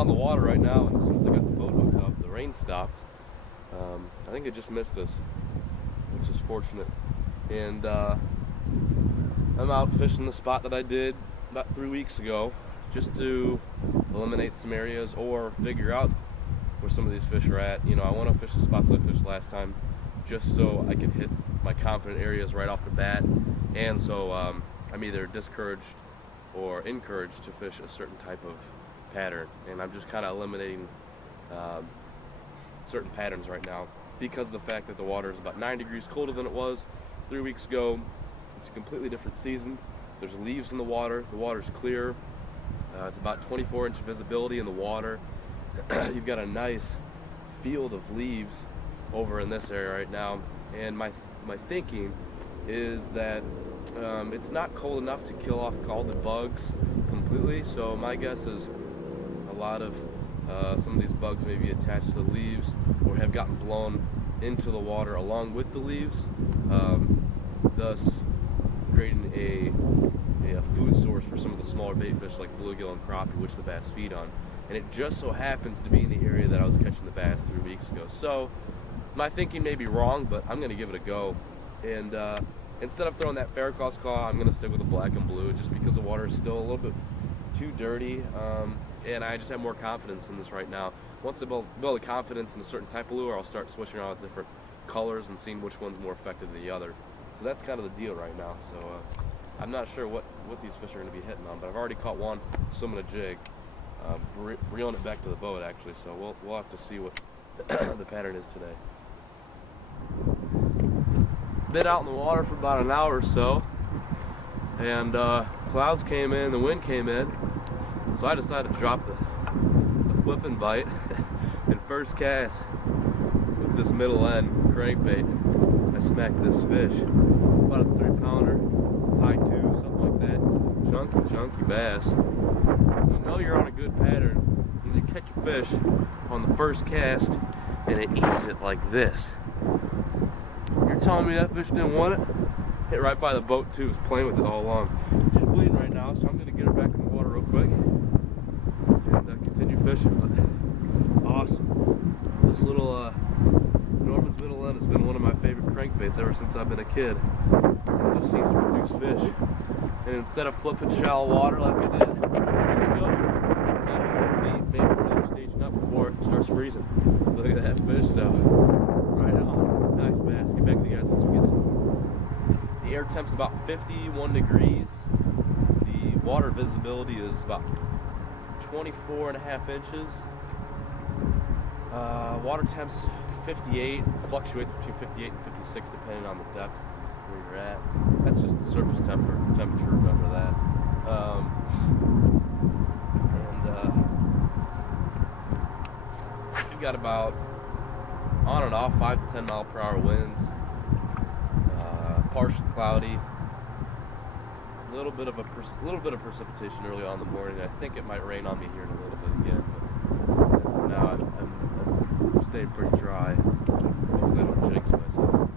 on the water right now, and as soon as I got the boat hooked up, the rain stopped. I think it just missed us, which is fortunate. And I'm out fishing the spot that I did about 3 weeks ago, just to eliminate some areas or figure out where some of these fish are at. You know, I want to fish the spots that I fished last time, just so I can hit my confident areas right off the bat, and so I'm either discouraged or encouraged to fish a certain type of pattern. And I'm just kind of eliminating certain patterns right now because of the fact that the water is about 9 degrees colder than it was 3 weeks ago. It's a completely different season. There's leaves in the water's clear. It's about 24-inch visibility in the water. You've got a nice field of leaves over in this area right now, and my thinking is that it's not cold enough to kill off all the bugs completely, so my guess is a lot of some of these bugs may be attached to the leaves or have gotten blown into the water along with the leaves, thus creating a food source for some of the smaller bait fish like bluegill and crappie, which the bass feed on. And it just so happens to be in the area that I was catching the bass 3 weeks ago. So my thinking may be wrong, but I'm going to give it a go. And instead of throwing that Farracross claw, I'm going to stick with the black and blue, just because the water is still a little bit too dirty, and I just have more confidence in this right now. Once I build a confidence in a certain type of lure, I'll start switching around with different colors and seeing which one's more effective than the other. So that's kind of the deal right now. So I'm not sure what these fish are going to be hitting on, but I've already caught one swimming a jig, reeling it back to the boat actually. So we'll have to see what the pattern is today. Been out in the water for about an hour or so, and clouds came in, the wind came in, so I decided to drop the flipping bite and first cast with this middle end crankbait. I smacked this fish, about a 3-pounder, high 2, something like that, chunky bass. You know you're on a good pattern when you catch a fish on the first cast and it eats it like this. You're telling me that fish didn't want it? Hit right by the boat too, was playing with it all along. She's bleeding right now, so I'm gonna get her back in the water real quick and continue fishing. But awesome. This little Norman's middle end has been one of my favorite crankbaits ever since I've been a kid. It just seems to produce fish. And instead of flipping shallow water like I did 2 weeks ago, maybe we're staging up before it starts freezing. Look at that fish, so right on. Nice bass. Get back to the guys once we get some. The air temp's about 51 degrees. The water visibility is about 24.5 inches. Water temp's 58, fluctuates between 58 and 56 depending on the depth where you're at. That's just the surface temperature, remember that. We've got about on and off 5 to 10 mile per hour winds, partially cloudy, a little bit of precipitation early on in the morning. I think it might rain on me here in a little bit again, but as of now I'm staying pretty dry. Hopefully I don't jinx myself.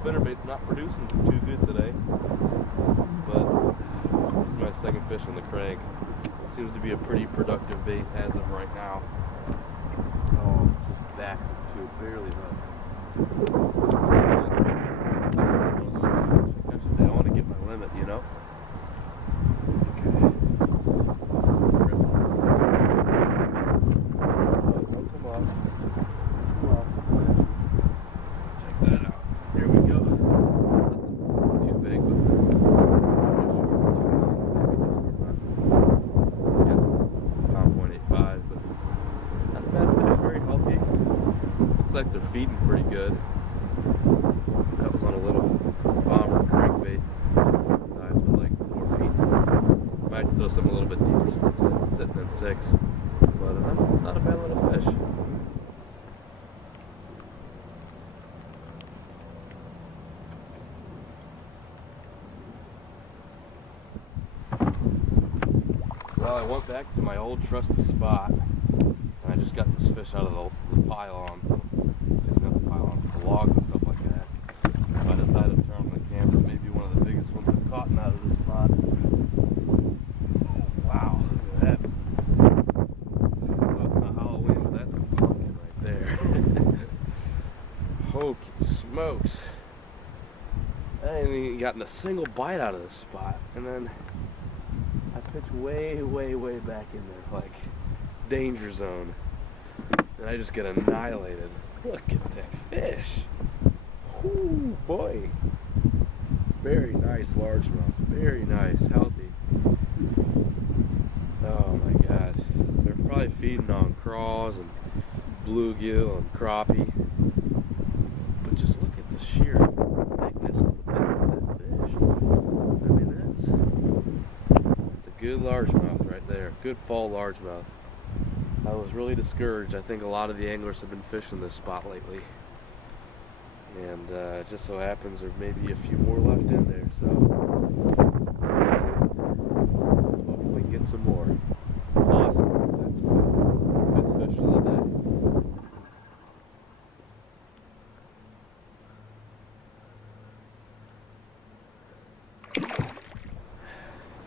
Spinnerbait's not producing too good today, but this is my second fish on the crank. It seems to be a pretty productive bait as of right now. Oh, just back to it, barely run. I want to get my limit, you know? Like they're feeding pretty good. That was on a little bomber crankbait. I have to like 4 feet. Might have to throw something a little bit deeper since I'm sitting at 6. But not a bad little fish. Well, I went back to my old trusty spot, and I just got this fish out of the pylon. Just got the pylon for the logs and stuff like that. So I decided to turn on the camera. Maybe one of the biggest ones I've caught out of this spot. Wow, look at that. Well, it's not Halloween, but that's a pumpkin right there. Holy smokes. I ain't even gotten a single bite out of this spot. And then I pitch way, way, way back in there, like danger zone. And I just get annihilated. Look at that fish. Whoo, boy. Very nice largemouth. Very nice, healthy. Oh my god. They're probably feeding on craws and bluegill and crappie. But just look at the sheer thickness of the back of that fish. I mean, that's a good largemouth right there. Good fall largemouth. I was really discouraged. I think a lot of the anglers have been fishing this spot lately. And it just so happens there may be a few more left in there, so hopefully get some more. Awesome. That's my fifth fish of the day.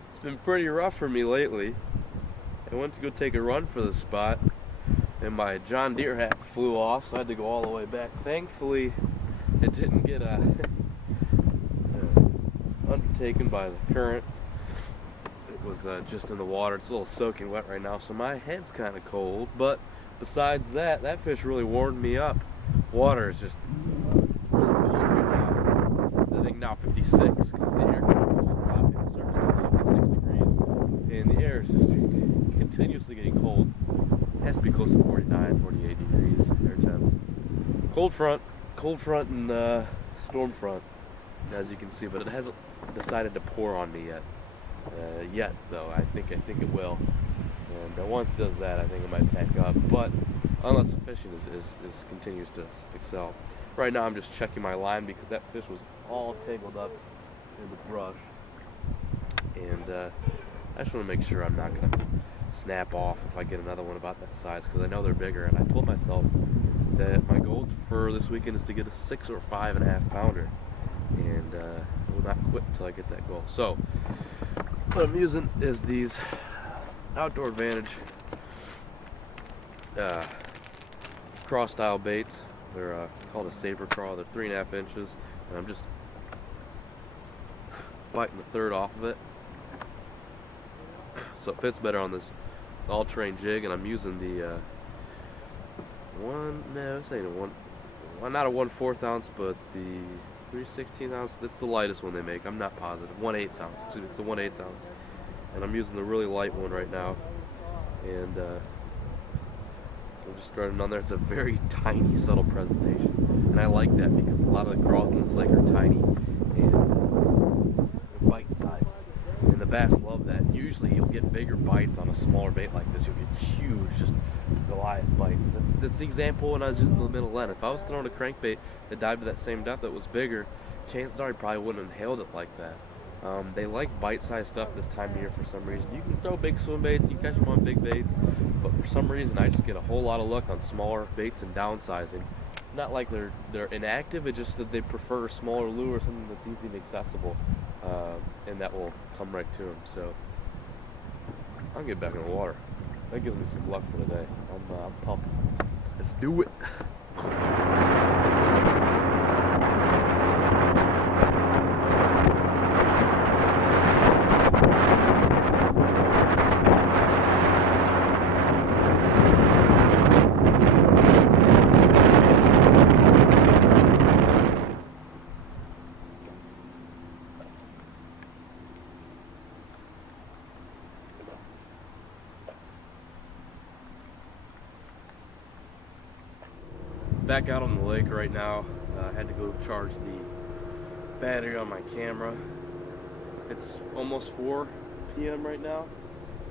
It's been pretty rough for me lately. I went to go take a run for the spot, and my John Deere hat flew off, so I had to go all the way back. Thankfully, it didn't get undertaken by the current. It was just in the water. It's a little soaking wet right now, so my head's kind of cold. But besides that, that fish really warmed me up. Water is just really cold right now. It's, I think now 56 because the air temperature is dropping. The surface temperature is 56 degrees, and the air is just continuously getting cold. It has to be close to 49, 48 degrees air temp. Cold front and storm front, as you can see, but it hasn't decided to pour on me yet though. I think it will, and once it does that, I think it might pack up, but unless the fishing is continues to excel. Right now I'm just checking my line because that fish was all tangled up in the brush, and I just want to make sure I'm not going to snap off if I get another one about that size, because I know they're bigger, and I told myself that my goal for this weekend is to get a 6 or 5.5 pounder, and I will not quit until I get that goal. So what I'm using is these Outdoor Advantage craw style baits. They're called a saber craw. They're 3.5 inches, and I'm just biting the third off of it so it fits better on this all-terrain jig. And I'm using the not a 1/4 ounce, but the 3/16 ounce. That's the lightest one they make. I'm not positive. 1/8 ounce. Excuse me, it's a 1/8 ounce. And I'm using the really light one right now. And I'm just starting on there. It's a very tiny, subtle presentation, and I like that because a lot of the craws in this lake are tiny and they're bite size. And the bass love that. Usually, you'll get bigger bites on a smaller bait like this. You'll get huge, just Goliath bites. That's the example when I was using the middle end. If I was throwing a crankbait that dived to that same depth that was bigger, chances are I probably wouldn't have inhaled it like that. They like bite-sized stuff this time of year for some reason. You can throw big swim baits, you can catch them on big baits, but for some reason I just get a whole lot of luck on smaller baits and downsizing. It's not like they're inactive, it's just that they prefer a smaller lure, something that's easy and accessible, and that will come right to them. So I'll get back in the water. That gives me some luck for today. I'm pumped. Let's do it. Back out on the lake right now. I had to go charge the battery on my camera. It's almost 4 p.m. right now,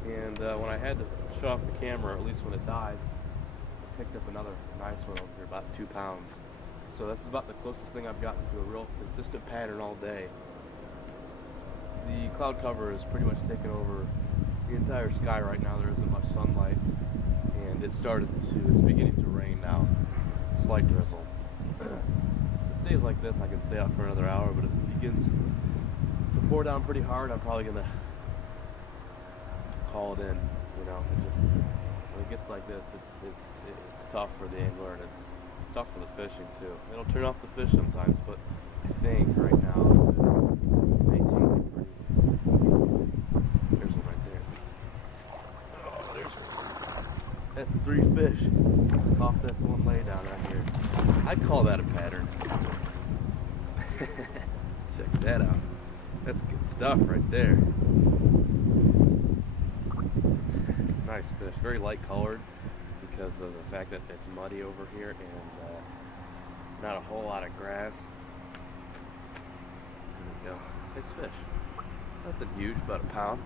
and when I had to shut off the camera, or at least when it died, I picked up another nice one over here, about 2 pounds. So that's about the closest thing I've gotten to a real consistent pattern all day. The cloud cover is pretty much taken over the entire sky right now. There isn't much sunlight, and it's beginning to rain now. Slight drizzle. If it stays like this, I can stay out for another hour, but if it begins to pour down pretty hard, I'm probably gonna call it in. You know, when it gets like this, it's tough for the angler, and it's tough for the fishing too. It'll turn off the fish sometimes, but I think right now maintaining pretty. There's one right there. Oh, there's one. That's 3 fish off this one lay down right here. I'd call that a pattern. Check that out. That's good stuff right there. Nice fish, very light colored because of the fact that it's muddy over here and not a whole lot of grass. There we go. Nice fish. Nothing huge, about a pound.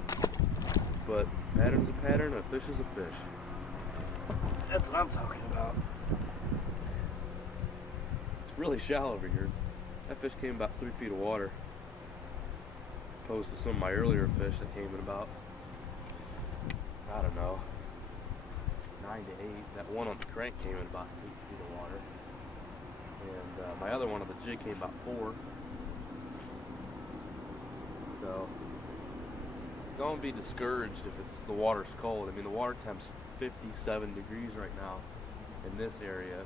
But pattern's a pattern, a fish is a fish. That's what I'm talking about. It's really shallow over here. That fish came about 3 feet of water, opposed to some of my earlier fish that came in about, I don't know, 9 to 8. That one on the crank came in about 8 feet of water. And my other one on the jig came about 4. So don't be discouraged if the water's cold. I mean, the water temp's 57 degrees right now in this area,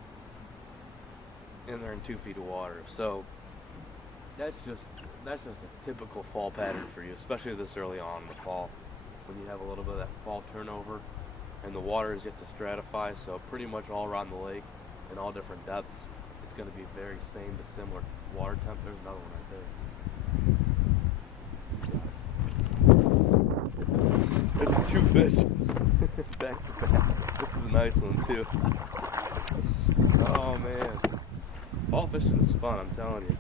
and they're in 2 feet of water. So that's just a typical fall pattern for you, especially this early on in the fall, when you have a little bit of that fall turnover and the water is yet to stratify. So pretty much all around the lake in all different depths, it's going to be very same to similar water temp. There's another one right there. It's 2 fish back to back. This is a nice one too. Oh man, fall fishing is fun, I'm telling you.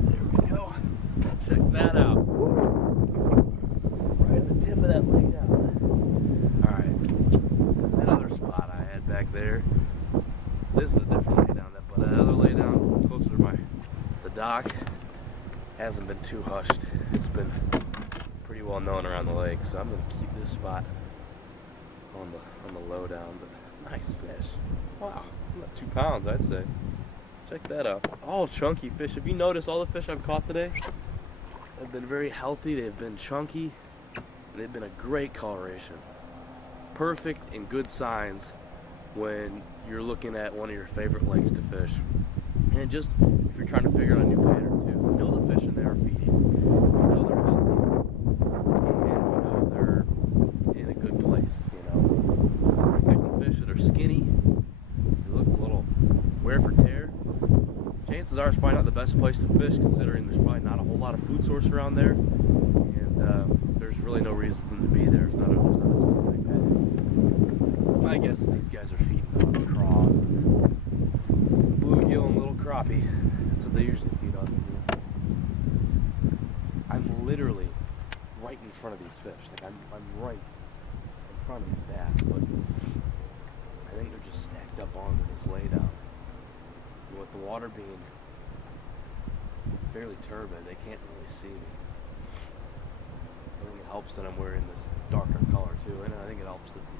There we go. Check that out. Woo! Right at the tip of that laydown. Alright, that other spot I had back there, this is a different laydown, but that other laydown closer to the dock hasn't been too hushed. It's been pretty well known around the lake, so I'm going to keep this spot on the lowdown. But nice fish. Wow, about 2 pounds, I'd say. Check that out. All chunky fish. If you notice, all the fish I've caught today have been very healthy. They've been chunky, and they've been a great coloration. Perfect and good signs when you're looking at one of your favorite lakes to fish. And just if you're trying to figure out a new pattern too, you know the fish in there are feeding. You know they're healthy. And you know they're in a good place, you know. Picking fish that are skinny, they look a little wear for tear. Chances are it's probably not the best place to fish, considering there's probably not a whole lot of food source around there. And there's really no reason for them to be there. There's not a specific pattern. My guess is these guys are feeding on craws and bluegill and little crappie. That's what they usually feed on. I'm literally right in front of these fish. Like I'm right in front of the bass, but I think they're just stacked up onto this laydown. And with the water being fairly turbid, they can't really see me. I think it helps that I'm wearing this darker color too, and I think it helps that the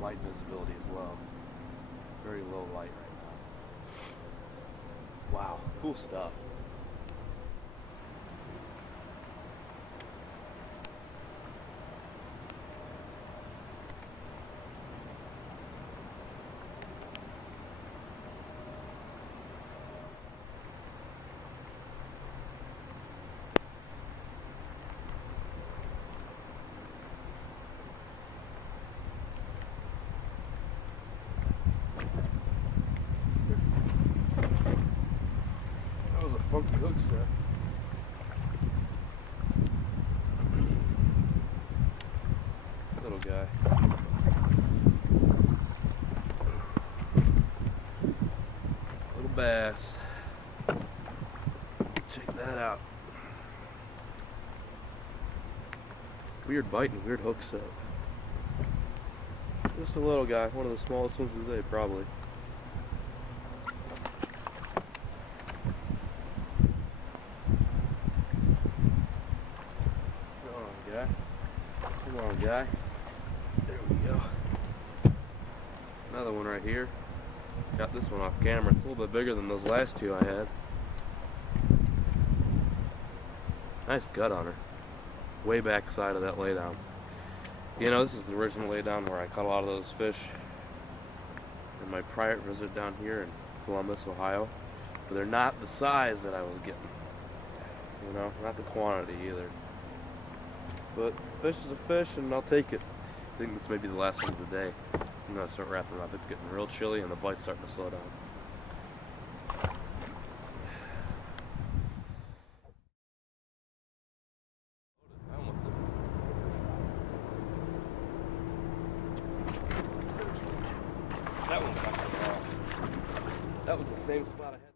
light visibility is low. Very low light right now. Wow, cool stuff. Funky hook set. Little guy. Little bass. Check that out. Weird biting, weird hook set. Just a little guy, one of the smallest ones of the day, probably. Come on, guy. There we go. Another one right here. Got this one off camera. It's a little bit bigger than those last two I had. Nice gut on her. Way back side of that laydown. You know, this is the original laydown where I caught a lot of those fish in my prior visit down here in Columbus, Ohio. But they're not the size that I was getting. You know, not the quantity either. But fish is a fish, and I'll take it. I think this may be the last one of the day. I'm gonna start wrapping up. It's getting real chilly, and the bite's starting to slow down. That one's not coming off. That was the same spot I had.